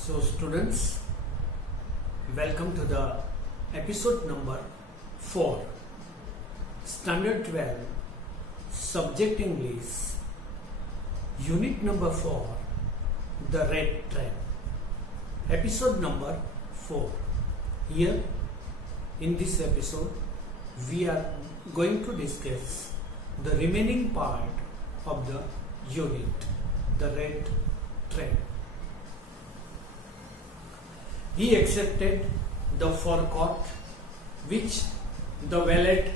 So students, welcome to the episode number 4, Standard 12, Subject English, Unit number 4, The Red Trap. Episode number 4. Here, in this episode, we are going to discuss the remaining part of the unit, The Red Trap. He accepted the forecourt which the valet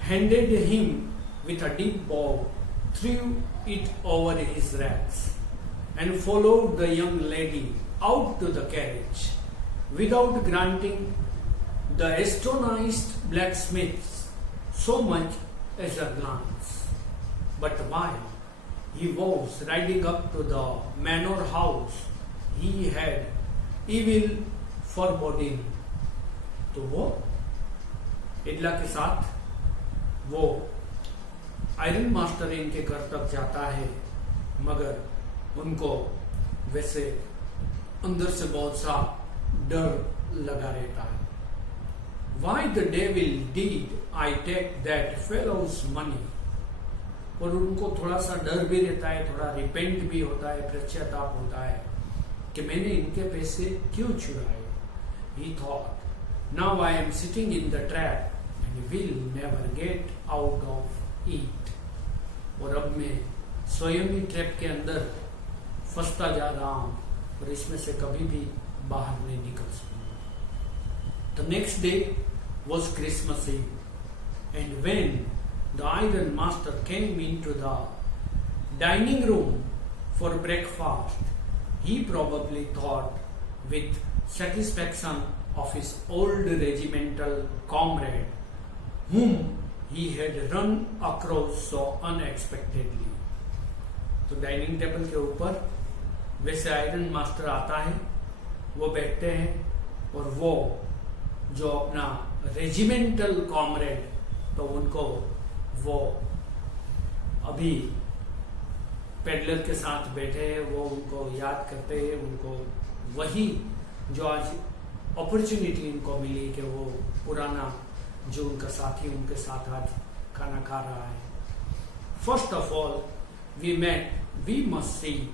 handed him with a deep bow, threw it over his wraps, and followed the young lady out to the carriage without granting the astonished blacksmith so much as a glance. But while he was riding up to the manor house, he had evil foreboding. तो वो इडला के साथ वो iron master इनके घर तक जाता है, मगर उनको वैसे अंदर से बहुत सा डर लगा रहता है. Why the devil did I take that fellow's money? और उनको थोड़ा सा डर भी रहता है, थोड़ा रिपेंट भी होता है, पश्चाताप होता है कि मैंने इनके पैसे क्यों चुराए. He thought, now I am sitting in the trap and will never get out of it. और अब मैं स्वयं ही ट्रैप के अंदर फंसता जा रहा हूं और इसमें से कभी भी बाहर नहीं निकल सकूंगा. The next day was Christmas Eve, and when the iron master came into the dining room for breakfast, he probably thought with satisfaction of his old regimental comrade whom he had run across so unexpectedly. तो dining table के ऊपर वैसे iron master आता है, वो बैठते हैं और वो जो अपना रेजिमेंटल कॉमरेड, तो उनको वो अभी पेडलर के साथ बैठे हैं, वो उनको याद करते हैं, उनको वही जो आज अपॉर्चुनिटी इनको मिली कि वो पुराना जो उनका साथी उनके साथ आज खाना खा रहा है. First of all we must see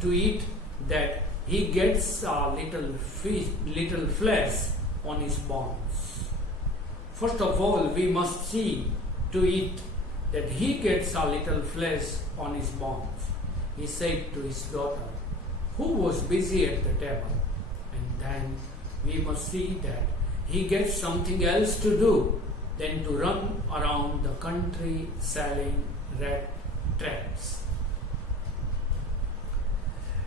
to it that he gets a little flesh on his bones. First of all, we must see to it that he gets a little flesh on his bones, he said to his daughter, who was busy at the table. And then we must see that he gets something else to do than to run around the country selling red traps.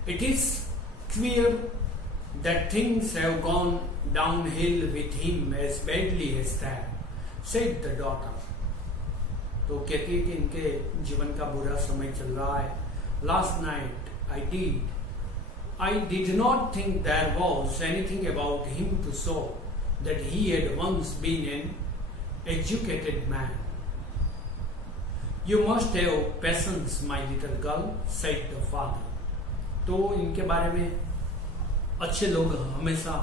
It is clear that things have gone downhill with him as badly as that, said the daughter. तो कहती है कि इनके जीवन का बुरा समय चल रहा है. Last night I did not think there was anything about him to show that he had once been an educated man. You must have patience, my little girl, said the father. तो इनके बारे में अच्छे लोग हमेशा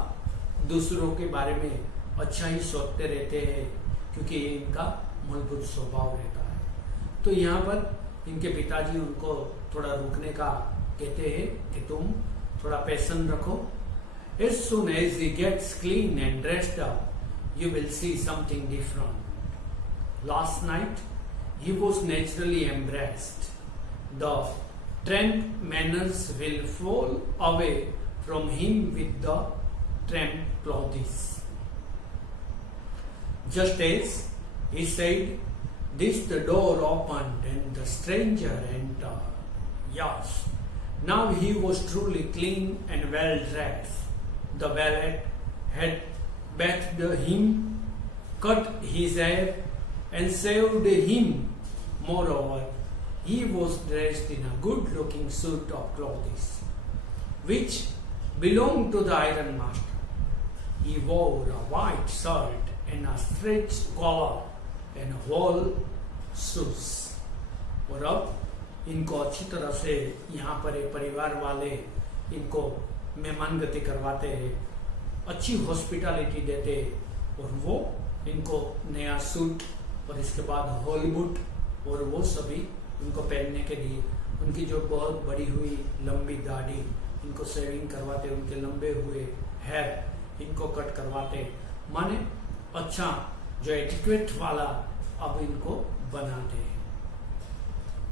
दूसरों के बारे में अच्छा ही सोचते रहते हैं, क्योंकि ये इनका मूलभूत स्वभाव रहता है. तो यहाँ पर इनके पिताजी उनको थोड़ा रुकने का कहते हैं कि तुम थोड़ा पैशन रखो. As soon as he gets clean and dressed up, you will see something different. Last night, he was naturally embarrassed. The tramp manners will fall away from him with the tramp clothes. Just as he said this, the door opened and the stranger entered. Yes, now he was truly clean and well dressed. The valet had bathed him, cut his hair, and shaved him. Moreover, he was dressed in a good-looking suit of clothes, which belonged to the iron master. He wore a white shirt and a stretched collar and whole shoes. और अब इनको अच्छी तरह से यहाँ पर परिवार वाले इनको मेहमान गति करवाते हैं, अच्छी हॉस्पिटैलिटी देते हैं, और वो इनको नया सूट और इसके बाद हॉलीवुड और वो सभी उनको पहनने के लिए उनकी जो बहुत बड़ी हुई लंबी दाढ़ी इनको शेविंग करवाते, उनके लंबे हुए हेयर इनको कट करवाते, माने अच्छा जो एटिक्वेट वाला अब इनको बनाते हैं.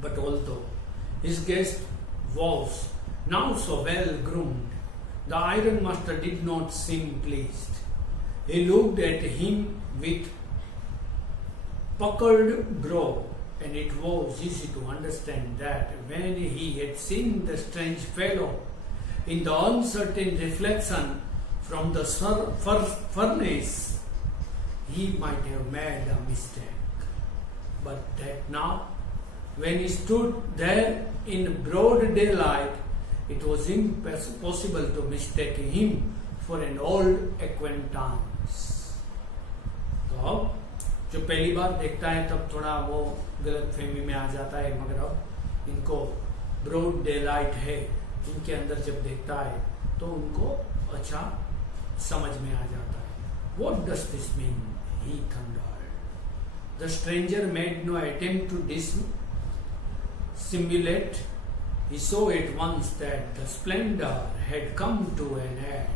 But although his guest was now so well groomed, the Iron Master did not seem pleased. He looked at him with puckered brow, and it was easy to understand that when he had seen the strange fellow in the uncertain reflection from the furnace, he might have made a mistake. But that now, when he stood there in broad daylight, it was impossible to mistake him for an old acquaintance. तो जो पहली बार देखता है तब थोड़ा वो गलत फहमी में आ जाता है, मगर अब इनको ब्रॉड डे लाइट है इनके अंदर जब देखता है तो उनको अच्छा समझ में आ जाता है. What does this mean? He thundered. The stranger made no attempt to dissimulate. He saw at once that the splendor had come to an end.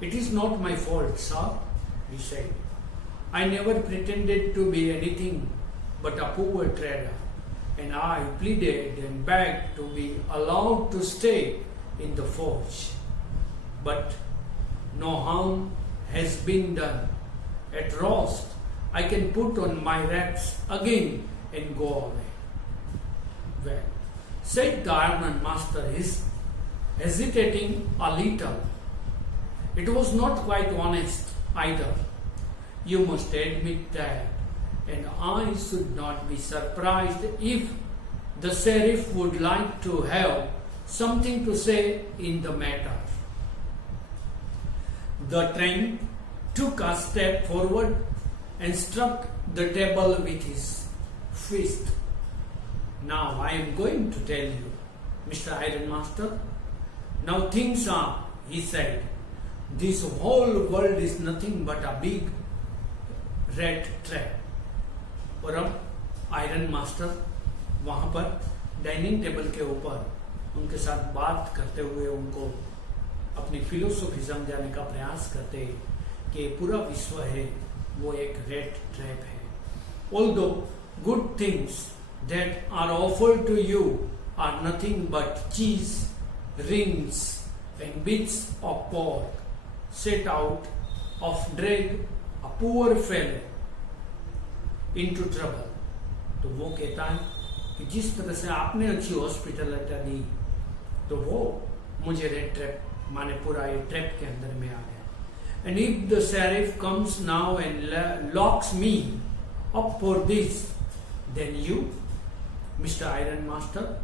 It is not my fault, sir, he said. I never pretended to be anything but a poor trader, and I pleaded and begged to be allowed to stay in the forge. But no harm has been done. At Rost, I can put on my wraps again and go away. Well, said the Iron Master, hesitating a little. It was not quite honest either. You must admit that, and I should not be surprised if the sheriff would like to have something to say in the matter. The tramp took a step forward and struck the table with his fist. Now I am going to tell you, Mr. Iron Master. Now things are, he said, this whole world is nothing but a big rat trap. और अब iron master वहाँ पर dining table के ऊपर उनके साथ बात करते हुए उनको अपनी फिलोसॉफी समझाने का प्रयास करते कि पूरा विश्व है वो एक रेड ट्रैप है. Although good things that are offered to you are nothing but cheese, rings, and bits of pork set out of drag a poor fellow into trouble. तो वो कहता है कि जिस तरह से आपने अच्छी हॉस्पिटलिटी दी तो वो मुझे रेड ट्रैप माने पूरा ये ट्रैप के अंदर में आ गया. And if the sheriff comes now and locks me up for this, then you, Mr. Iron Master,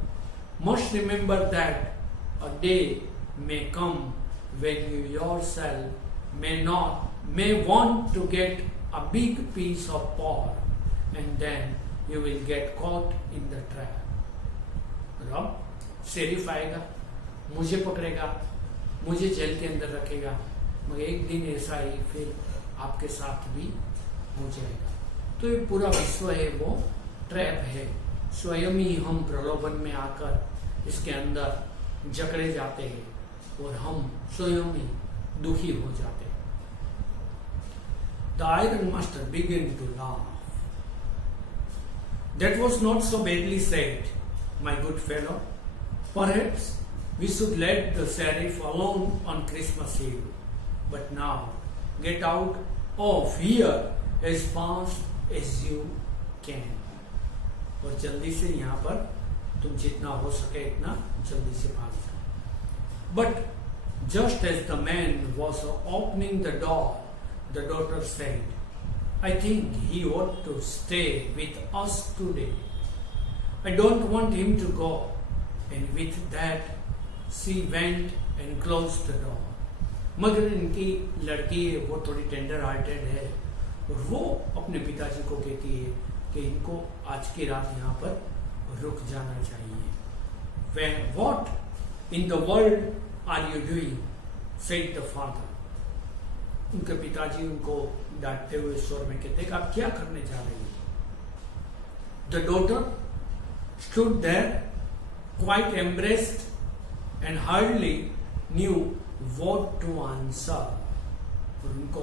must remember that a day may come when you yourself may want to get a big piece of pork, and then you will get caught in the trap. अब sheriff आएगा, मुझे पकड़ेगा, मुझे jail के अंदर रखेगा, मगर एक दिन ऐसा ही फिर आपके साथ भी हो जाएगा. तो ये पूरा विश्व है वो ट्रैप है. स्वयं ही हम प्रलोभन में आकर इसके अंदर जकड़े जाते हैं और हम स्वयं ही दुखी हो जाते हैं. The Iron Master began to laugh. That was not so badly said, my good fellow. Perhaps we should let the sheriff alone on Christmas Eve. But now, get out of here as fast as you can. और जल्दी से यहाँ पर तुम जितना हो सके इतना जल्दी से भाग जाओ. But just as the man was opening the door, the daughter said, I think he ought to stay with us today. I don't want him to go. And with that, she went and closed the door. मगर इनकी लड़की वो थोड़ी tender hearted है और वो अपने पिताजी को कहती है कि इनको आज की रात यहाँ पर रुक जाना चाहिए. What in the world are you doing? said the father. उनके पिताजी उनको डांटते हुए स्वर में कहते कि आप क्या करने जा रही हो? The daughter stood there quite embarrassed and hardly knew what to answer. और उनको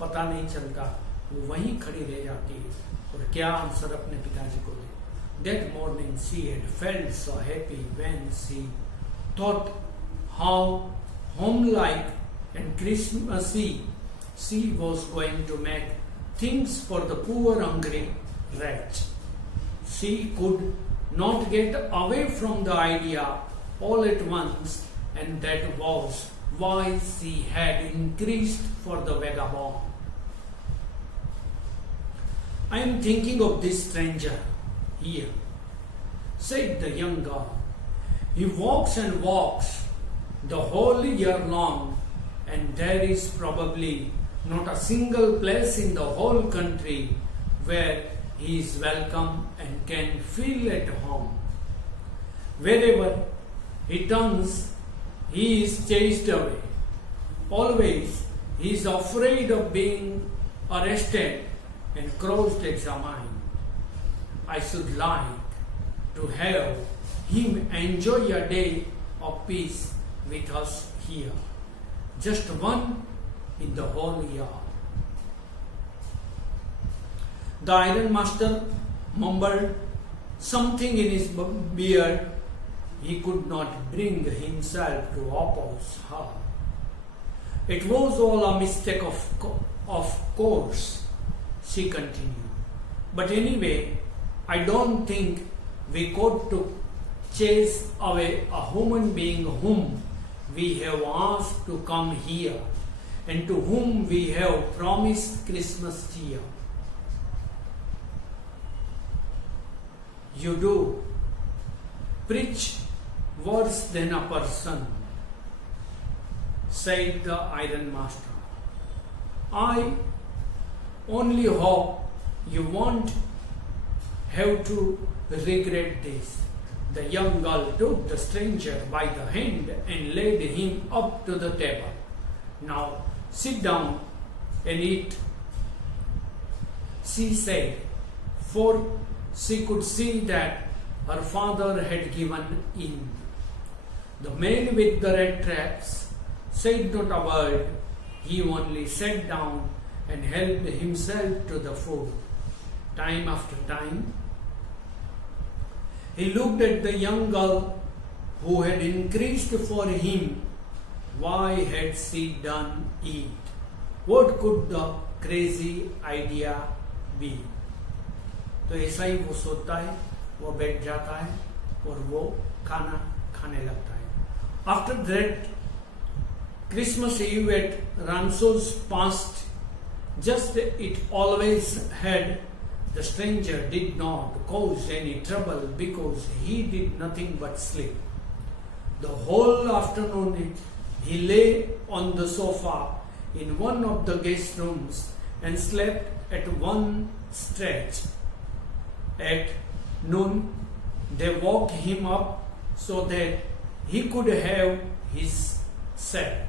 पता नहीं चलता, वो वहीं खड़ी रह जाती है और क्या आंसर अपने पिताजी को दे. That morning she had felt so happy when she thought how homelike and Christmassy she was going to make things for the poor hungry wretch. She could not get away from the idea all at once, and that was why she had increased for the vagabond. I am thinking of this stranger here, said the young girl. He walks and walks the whole year long, and there is probably not a single place in the whole country where he is welcome and can feel at home. Wherever he turns, he is chased away. Always he is afraid of being arrested and cross-examined. I should like to have him enjoy a day of peace with us here, just one in the whole year. The iron master mumbled something in his beard. He could not bring himself to oppose her. It was all a mistake, of course, she continued. But anyway, I don't think we got to chase away a human being whom we have asked to come here and to whom we have promised Christmas cheer. You do preach worse than a person, said the iron master. I only hope you won't have to regret this. The young girl took the stranger by the hand and led him up to the table. Now sit down and eat, she said, for she could see that her father had given in. The man with the red traps said not a word. He only sat down and helped himself to the food. Time after time, he looked at the young girl who had increased for him. Why had she done it? What could the crazy idea be? तो ऐसा ही वो सोचता है, वो बैठ जाता है और वो खाना खाने लगता है. After that, Christmas Eve at Ranso's passed just it always had. The stranger did not cause any trouble because he did nothing but sleep. The whole afternoon he lay on the sofa in one of the guest rooms and slept at one stretch. At noon they woke him up so that he could have his share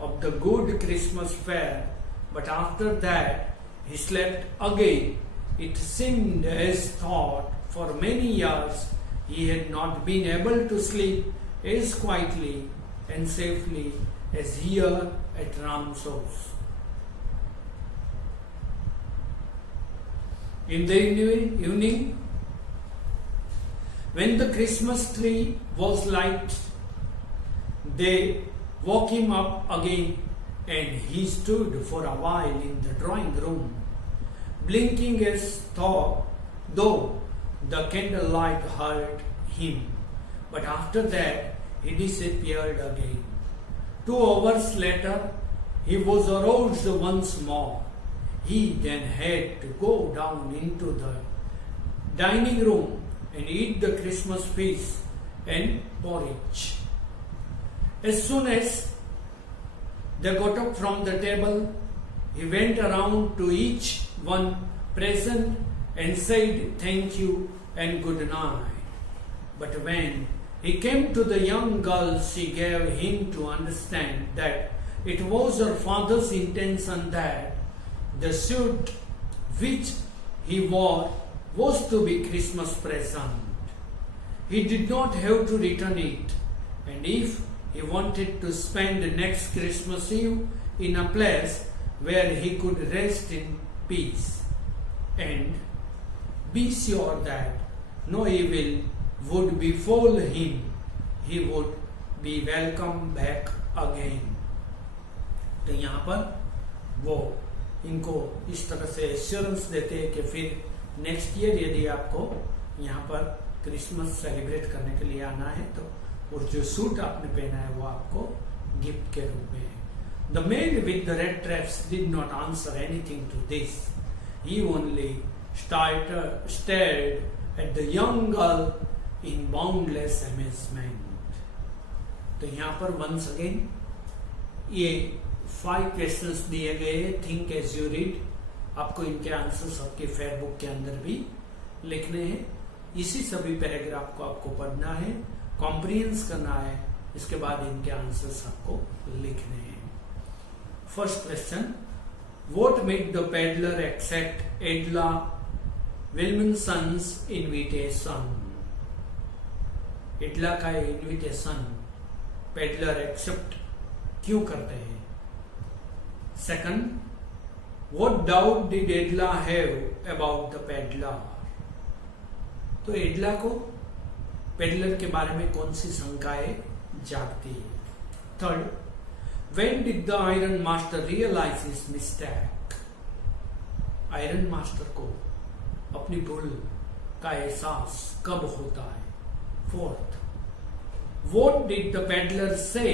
of the good Christmas fare, but after that he slept again. It seemed as thought for many years he had not been able to sleep as quietly and safely as here at Ramsos. In the evening, when the Christmas tree was lighted, they woke him up again, and he stood for a while in the drawing room, blinking as though the candlelight hurt him. But after that, he disappeared again. 2 hours later, he was aroused once more. He then had to go down into the dining room and eat the Christmas feast and porridge. As soon as they got up from the table, he went around to each one present and said thank you and good night. But when he came to the young girl. She gave him to understand that it was her father's intention that the suit which he wore was to be Christmas present. He did not have to return it, and if he wanted to spend the next Christmas Eve in a place where he could rest in peace and be sure that no evil would befall him, he would be welcome back again. तो यहाँ पर वो इनको इस तरह से assurance देते हैं कि फिर नेक्स्ट ईयर यदि आपको यहाँ पर क्रिसमस सेलिब्रेट करने के लिए आना है तो और जो सूट आपने पहना है वो आपको गिफ्ट के रूप में है. The man with the red traps did not answer anything to this. He only stared at the young girl in boundless amazement. तो यहाँ पर वंस अगेन ये 5 क्वेश्चंस दिए गए. Think as you read. आपको इनके आंसर्स आपके फेयरबुक के अंदर भी लिखने हैं. इसी सभी पैराग्राफ को आपको पढ़ना है, कॉम्प्रिहेंस करना है, इसके बाद इनके आंसर्स आपको लिखने हैं. First question, what made the peddler accept Edla Willmansson's invitation. Edla का इन्विटेशन पेडलर एक्सेप्ट क्यों करते हैं. Second, what doubt did Edla have about the peddler. तो एडला को पेडलर के बारे में कौन सी शंकाएं जागती है. Third, when did the ironmaster realise his mistake. Ironmaster को अपनी भूल का एहसास कब होता है. Fourth, what did the peddler say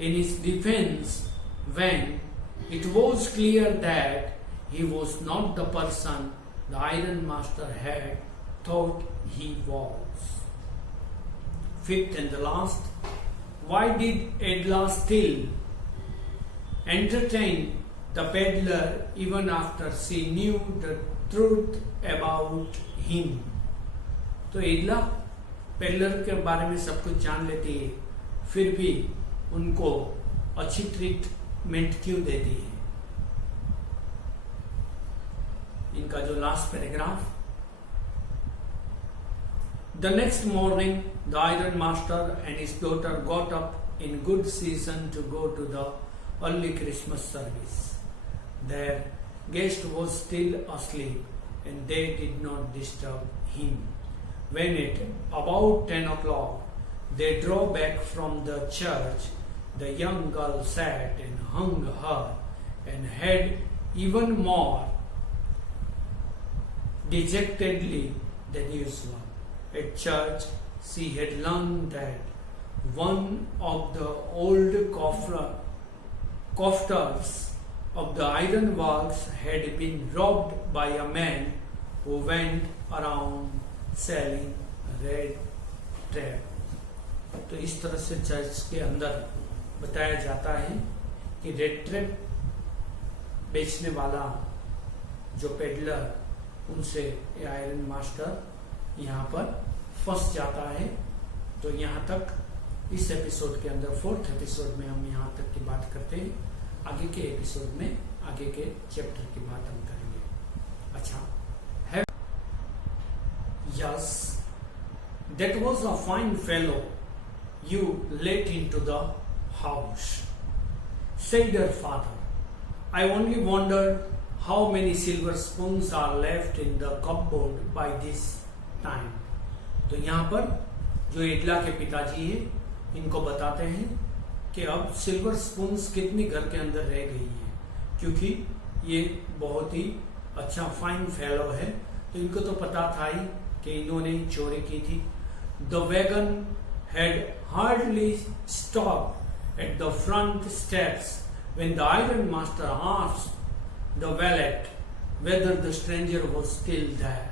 in his defence when it was clear that he was not the person the ironmaster had thought he was. Fifth and the last, why did Edla still entertain the peddler even after she knew the truth about him. तो एडला peddler के बारे में सब कुछ जान लेती है, फिर भी उनको अच्छी ट्रीटमेंट क्यों देती है. इनका जो last paragraph, the next morning the iron master and his daughter got up in good season to go to the early Christmas service. Their guest was still asleep and they did not disturb him. When at about 10 o'clock they drove back from the church, the young girl sat and hung her and had even more dejectedly than usual. At church, she had learned that one of the old cofters of the ironworks had been robbed by a man who went around selling red tape. तो इस तरह से church के अंदर बताया जाता है कि रेड ट्रैप बेचने वाला जो पेडलर, उनसे आयरन मास्टर यहाँ पर फंस जाता है. तो यहाँ तक इस एपिसोड के अंदर, 4th एपिसोड में हम यहाँ तक की बात करते हैं. आगे के एपिसोड में आगे के चैप्टर की बात हम करेंगे. अच्छा, yes, that was a fine fellow you let into the house, said her father. I only wondered how many silver spoons are left in the cupboard by this time. तो यहाँ पर जो एडला के पिताजी हैं इनको बताते हैं कि अब सिल्वर स्पून्स कितनी घर के अंदर रह गई है, क्योंकि ये बहुत ही अच्छा फाइन फेलो है. तो इनको तो पता था ही कि इन्होंने चोरी की थी. The wagon had hardly stopped at the front steps when the iron master asked the valet whether the stranger was still there.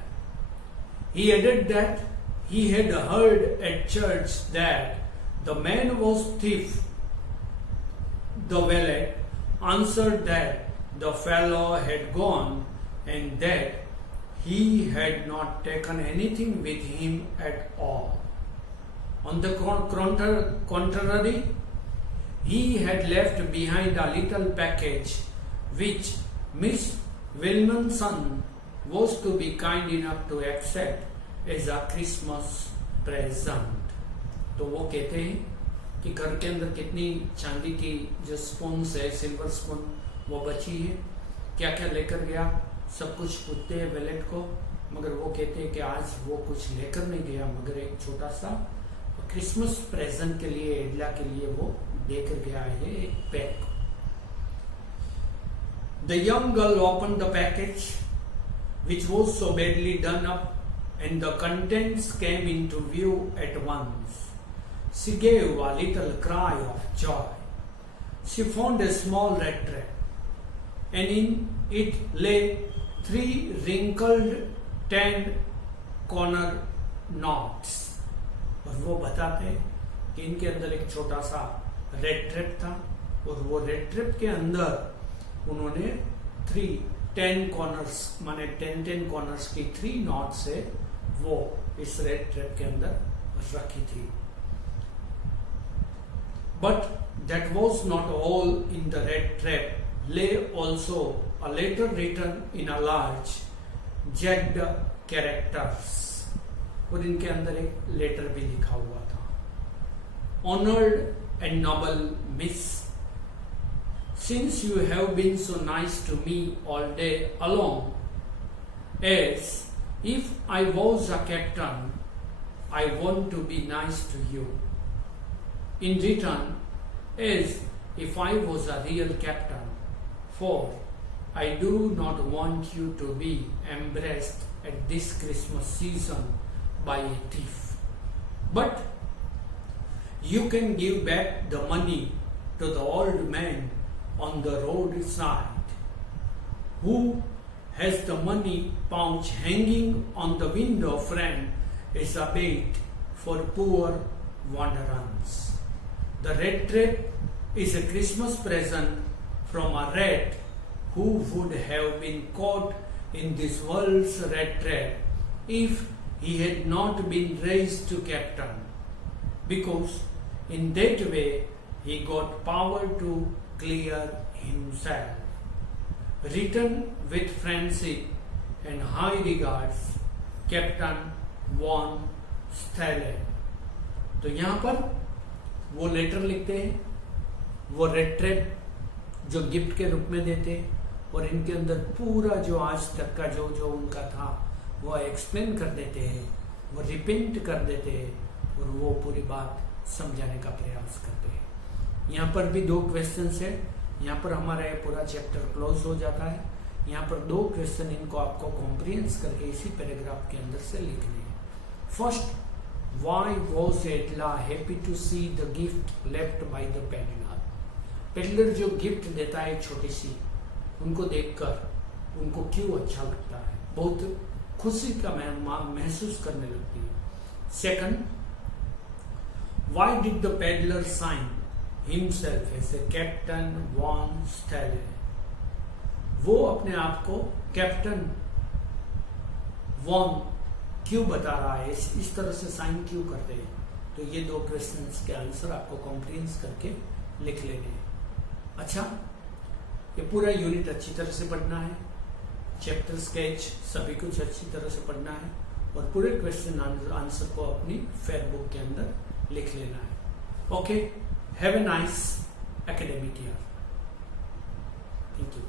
He added that he had heard at church that the man was thief. The valet answered that the fellow had gone and that he had not taken anything with him at all. On the contrary, he had left behind a little package which Miss Williamson was to be kind enough to accept as a Christmas present. तो वो कहते हैं कि घर के अंदर कितनी चांदी की जो स्पून्स है, सिल्वर स्पून, वो बची है, क्या क्या लेकर गया, सब कुछ पूछते हैं वेलेट को, मगर वो कहते हैं कि आज वो कुछ लेकर नहीं गया, मगर एक छोटा सा क्रिसमस प्रेजेंट के लिए, एडला के लिए वो देकर गया है एक pack. The young girl opened the package, which was so badly done up, and the contents came into view at once. She gave a little cry of joy. She found a small red trap, and in it lay 3 wrinkled 10-corner knots. और वो बताते हैं कि इनके अंदर एक छोटा सा रेड ट्रैप था, और वो रेड ट्रैप के अंदर उन्होंने 10 कॉर्नर्स माने 10 कॉर्नर्स की 3 नॉट से वो इस रेड ट्रैप के अंदर रखी थी. But that was not all. In the red trap lay also a letter written in a large jagged characters. और इनके अंदर एक लेटर भी लिखा हुआ था. Honoured and noble miss, since you have been so nice to me all day along, as if I was a captain, I want to be nice to you. In return, as if I was a real captain, for I do not want you to be embarrassed at this Christmas season by a thief. But you can give back the money to the old man on the roadside, who has the money pouch hanging on the window frame as a bait for poor wanderers. The red trap is a Christmas present from a rat who would have been caught in this world's red trap if he had not been raised to captain, because in that way he got power to clear himself. Written with friendship and high regards, Captain Von Stahlen. तो यहाँ पर वो letter लिखते हैं, वो red trap जो gift के रूप में देते हैं, और इनके अंदर पूरा जो आज तक का जो जो उनका था वो एक्सप्लेन कर देते हैं, वो रिपेंट कर देते हैं, और वो पूरी बात समझाने का प्रयास करते हैं. यहाँ पर भी 2 क्वेश्चंस है. यहाँ पर हमारा ये पूरा चैप्टर क्लोज हो जाता है. यहाँ पर 2 क्वेश्चन इनको आपको कॉम्प्रिहेंस करके इसी पैराग्राफ के अंदर से लिखने हैं. First, why was Edla happy to see the gift left by the peddler. Peddler जो गिफ्ट देता है छोटी सी, उनको देखकर उनको क्यों अच्छा लगता है, बहुत खुशी का महसूस करने लगती है. Second, why did the peddler sign himself as a Captain Von Stahlen. वो अपने आप को कैप्टन वॉन क्यों बता रहा है, इस तरह से साइन क्यों करते हैं. तो ये 2 क्वेश्चंस के आंसर आपको कॉम्प्रिहेंस करके लिख लेने हैं. अच्छा, ये पूरा यूनिट अच्छी तरह से पढ़ना है, चैप्टर स्केच सभी कुछ अच्छी तरह से पढ़ना है, और पूरे क्वेश्चन आंसर को अपनी फेयरबुक के अंदर लिख लेना है. Okay, have a nice academic year. Thank you.